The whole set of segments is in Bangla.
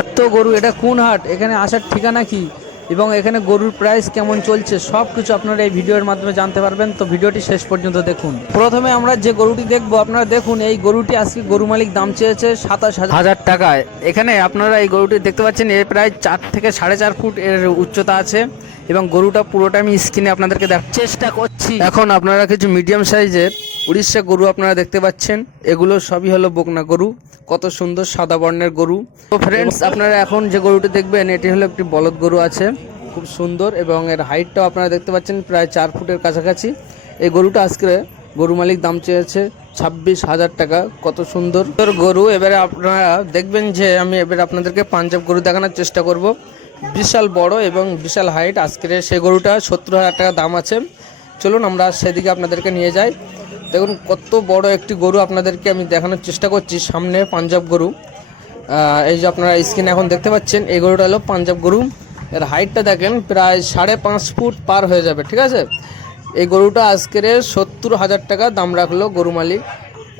এত গরু এটা কোন হাট? এখানে আসার ঠিকানা কি? এবং এখানে গরুর প্রাইস কেমন চলছে? সব কিছু আপনারা এই ভিডিওর মাধ্যমে জানতে পারবেন। তো ভিডিওটি শেষ পর্যন্ত দেখুন। প্রথমে আমরা যে গরুটি দেখব আপনারা দেখুন এই গরুটি আজকে গরু মালিক দাম চেয়েছে সাতাশ হাজার। টাকায়। এখানে আপনারা এই গরুটি দেখতে পাচ্ছেন এর প্রায় চার থেকে সাড়ে চার ফুট এর উচ্চতা আছে। এবং গরুটা পুরোটা আমি স্ক্রিনে আপনাদেরকে দেখার চেষ্টা করছি। এখন আপনারা কিছু মিডিয়াম সাইজের উড়িষ্যা গরু আপনারা দেখতে পাচ্ছেন। এগুলো সবই হলো বকনা গরু। কত সুন্দর সাদা বর্ণের গরু। তো ফ্রেন্ডস আপনারা এখন যে গরুটি দেখবেন, এটি হলো একটি বলদ গরু আছে। খুব সুন্দর এবং এর হাইটটাও আপনারা দেখতে পাচ্ছেন, প্রায় চার ফুটের কাছাকাছি। এই গরুটা আজকে গরু মালিক দাম চেয়েছে ছাব্বিশ হাজার টাকা। কত সুন্দর গরু। এবারে আপনারা দেখবেন যে আমি এবারে আপনাদেরকে পাঞ্জাব গরু দেখানোর চেষ্টা করব। বিশাল বড় এবং বিশাল হাইট আজকের সেই গরুটা সত্তর হাজার টাকা দাম আছে। চলুন আমরা সেদিকে আপনাদেরকে নিয়ে যাই। দেখুন, কত বড় একটি গরু আপনাদেরকে আমি দেখানোর চেষ্টা করছি। সামনে পাঞ্জাব গরু। এই যে আপনারা স্ক্রিনে এখন দেখতে পাচ্ছেন, এই গরুটা হলো পাঞ্জাব গরু। এর হাইটটা দেখেন, প্রায় সাড়ে পাঁচ ফুট পার হয়ে যাবে, ঠিক আছে? এই গরুটা আজকের সত্তর হাজার টাকা দাম রাখল গরু মালিক।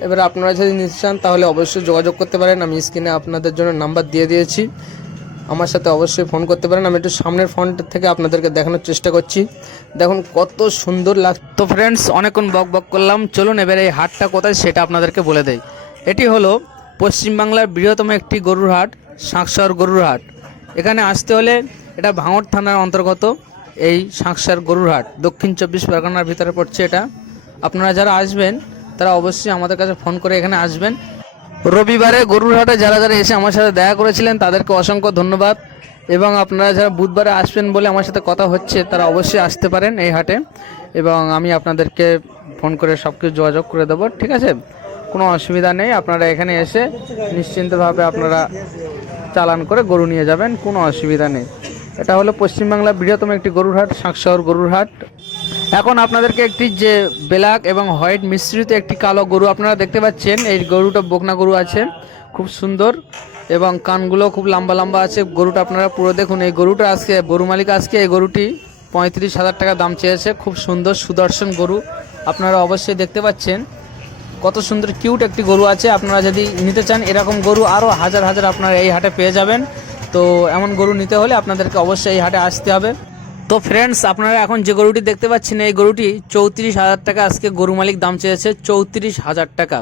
এবার আপনারা যদি নিতে চান, তাহলে অবশ্যই যোগাযোগ করতে পারেন। আমি স্ক্রিনে আপনাদের জন্য নাম্বার দিয়ে দিয়েছি। আমার সাথে অবশ্যই ফোন করতে পারেন। আমি একটু সামনের ফোনটা থেকে আপনাদেরকে দেখানোর চেষ্টা করছি। দেখুন, কত সুন্দর লাগ তো ফ্রেন্ডস অনেকক্ষণ বক বক করলাম। চলুন এবার এই হাটটা কোথায় সেটা আপনাদেরকে বলে দেই। এটি হলো পশ্চিমবাংলার বৃহত্তম একটি গরুর হাট সাঁকসার গরুর হাট। এখানে আসতে হলে এটা ভাঙড় থানার অন্তর্গত এই সাঁকসার গরুর হাট। দক্ষিণ চব্বিশ পরগনার ভিতরে পড়ছে এটা। আপনারা যারা আসবেন, তারা অবশ্যই আমাদের কাছে ফোন করে এখানে আসবেন। রবিবারে গরুর হাটে যারা যারা এসে আমার সাথে দেখা করেছিলেন, তাদেরকে অসংখ্য ধন্যবাদ। এবং আপনারা যারা বুধবারে আসবেন বলে আমার সাথে কথা হচ্ছে, তারা অবশ্যই আসতে পারেন এই হাটে। এবং আমি আপনাদেরকে ফোন করে সব কিছু যোগাযোগ করে দেবো, ঠিক আছে? কোনো অসুবিধা নেই, আপনারা এখানে এসে নিশ্চিন্তভাবে আপনারা চালান করে গরু নিয়ে যাবেন, কোনো অসুবিধা নেই। এটা হলো পশ্চিমবাংলার বৃহত্তম একটি গরুর হাট শাঁকশহর গরুর হাট এখন আপনাদেরকে একটি যে ব্ল্যাক এবং হোয়াইট মিশ্রিত একটি কালো গরু আপনারা দেখতে পাচ্ছেন, এই গরুটা বকনা গরু আছে, খুব সুন্দর এবং কানগুলো খুব লম্বা লম্বা আছে, গরুটা আপনারা পুরো দেখুন, এই গরুটা আজকে, গরু মালিক আজকে এই গরুটি পঁয়ত্রিশ হাজার টাকা দাম চেয়েছে, খুব সুন্দর সুদর্শন গরু, আপনারা অবশ্যই দেখতে পাচ্ছেন, কত সুন্দর কিউট একটি গরু আছে, আপনারা যদি নিতে চান এরকম গরু আরও হাজার হাজার আপনারা এই হাটে পেয়ে যাবেন, তো এমন গরু নিতে হলে আপনাদেরকে অবশ্যই এই হাটে আসতে হবে। তো ফ্রেন্ডস আপনারা এখন যে গরুটি দেখতে পাচ্ছেন, এই গরুটি চৌত্রিশ হাজার টাকা আজকে গরু মালিক দাম চেয়েছে চৌত্রিশ হাজার টাকা।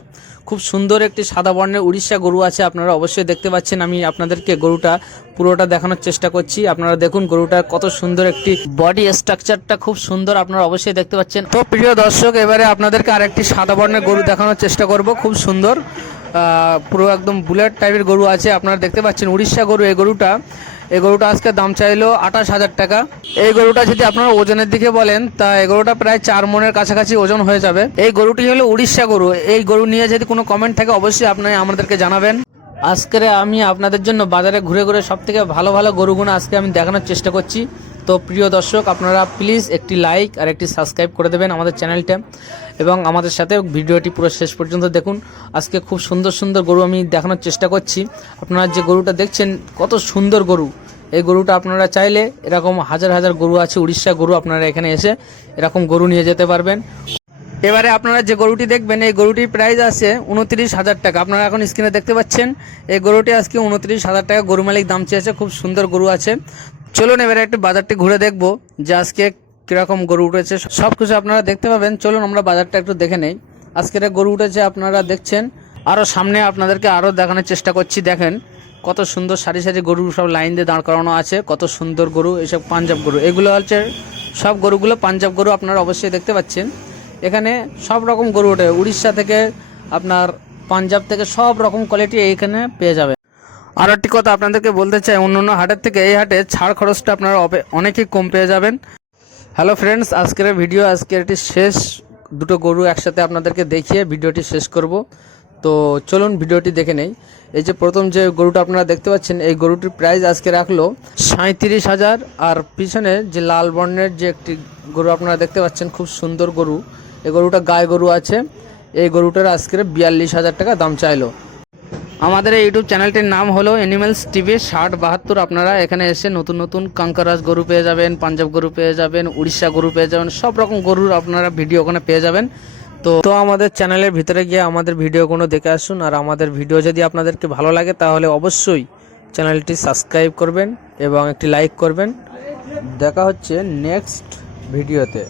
খুব সুন্দর একটি সাদা বর্ণের উড়িষ্যা গরু আছে, আপনারা অবশ্যই দেখতে পাচ্ছেন। আমি আপনাদেরকে গরুটা, পুরোটা দেখানোর চেষ্টা করছি। আপনারা দেখুন গরুটার কত সুন্দর একটি বডি স্ট্রাকচারটা খুব সুন্দর, আপনারা অবশ্যই দেখতে পাচ্ছেন। তো প্রিয় দর্শক, এবারে আপনাদেরকে আরেকটি সাদা বর্ণের গরু দেখানোর চেষ্টা করব, খুব সুন্দর। পুরো একদম বুলেট টাইপের গরু আছে, আপনারা দেখতে পাচ্ছেন উড়িষ্যা গরু, এই গরুটা। এই গরুটা আজকে দাম চাইলো আঠাশ হাজার টাকা। এই গরুটা যদি আপনারা ওজনের দিকে বলেন, তা এই গরুটা প্রায় চার মনের কাছাকাছি ওজন হয়ে যাবে। এই গরুটি হলো উড়িষ্যা গরু। এই গরু নিয়ে যদি কোনো কমেন্ট থাকে, অবশ্যই আপনি আমাদেরকে জানাবেন। আজকের আমি আপনাদের জন্য বাজারে ঘুরে ঘুরে সব থেকে ভালো ভালো গরুগুলো আজকে আমি দেখানোর চেষ্টা করছি। তো প্রিয় দর্শক, আপনারা প্লিজ একটি লাইক আর একটি সাবস্ক্রাইব করে দেবেন আমাদের চ্যানেলটা এবং আমাদের সাথে ভিডিওটি পুরো শেষ পর্যন্ত দেখুন। আজকে খুব সুন্দর সুন্দর গরু আমি দেখানোর চেষ্টা করছি। আপনারা যে গরুটা দেখছেন, কত সুন্দর গরু। এই গরুটা আপনারা চাইলে এরকম হাজার হাজার গরু আছে, উড়িষ্যা গরু আপনারা এখানে এসে এরকম গরু নিয়ে যেতে পারবেন। এবারে আপনারা যে গরুটি দেখবেন, এই গরুটির প্রাইস আছে উনত্রিশ হাজার টাকা। আপনারা এখন স্ক্রিনে দেখতে পাচ্ছেন, এই গরুটি আজকে উনত্রিশ হাজার টাকা। গরু মালিক দাম চেয়েছে, খুব সুন্দর গরু আছে। চলুন এবারে একটু বাজারটি ঘুরে দেখব যে আজকে কীরকম গরু উঠেছে সব কিছু আপনারা দেখতে পাবেন। চলুন আমরা বাজারটা একটু দেখে নেই। আজকের গরু উঠেছে আপনারা দেখছেন। আরও সামনে আপনাদেরকে আরও দেখানোর চেষ্টা করছি, দেখেন। কত সুন্দর সারি সারি গরু সব লাইন দিয়ে দাঁড় করানো আছে। কত সুন্দর গরু এসব পাঞ্জাব গরু। এগুলো হচ্ছে সব গরুগুলো পাঞ্জাব গরু আপনারা অবশ্যই দেখতে পাচ্ছেন। এখানে সব রকম গরু ওঠে। উড়িষ্যা থেকে আপনার পাঞ্জাব থেকে সব রকম কোয়ালিটি এইখানে পেয়ে যাবে আর একটি কথা আপনাদেরকে বলতে চাই অন্য অন্য হাটের থেকে এই হাটে ছাড় খরচটা আপনারা অনেকই কম পেয়ে যাবেন। হ্যালো ফ্রেন্ডস আজকের ভিডিও আজকের এটি শেষ দুটো গরু একসাথে আপনাদেরকে দেখিয়ে ভিডিওটি শেষ করব। তো চলুন ভিডিওটি দেখে নেই। এই যে প্রথম যে গরুটা আপনারা দেখতে পাচ্ছেন, এই গরুটির প্রাইস আজকে রাখল সাঁত্রিশ হাজার। আর পিছনে যে লাল বর্ণের যে একটি গরু আপনারা দেখতে পাচ্ছেন, খুব সুন্দর গরু। এই গরুটা গায়ে গরু আছে। এই গরুটার আজকের বিয়াল্লিশ হাজার টাকা দাম চাইলো। আমাদের এই ইউটিউব চ্যানেলটির নাম হলো অ্যানিমেলস টিভি ষাট বাহাত্তর। আপনারা এখানে এসে নতুন নতুন কাঙ্কারাজ গরু পেয়ে যাবেন, পাঞ্জাব গরু পেয়ে যাবেন, উড়িষ্যা গরু পেয়ে যাবেন, সব রকম গরুর আপনারা ভিডিও ওখানে পেয়ে যাবেন। তো তো আমাদের চ্যানেলের ভিতরে গিয়ে আমাদের ভিডিওগুলো দেখে আসুন, আর আমাদের ভিডিও যদি আপনাদেরকে ভালো লাগে তাহলে অবশ্যই চ্যানেলটি সাবস্ক্রাইব করবেন এবং একটি লাইক করবেন। দেখা হচ্ছে নেক্সট ভিডিওতে।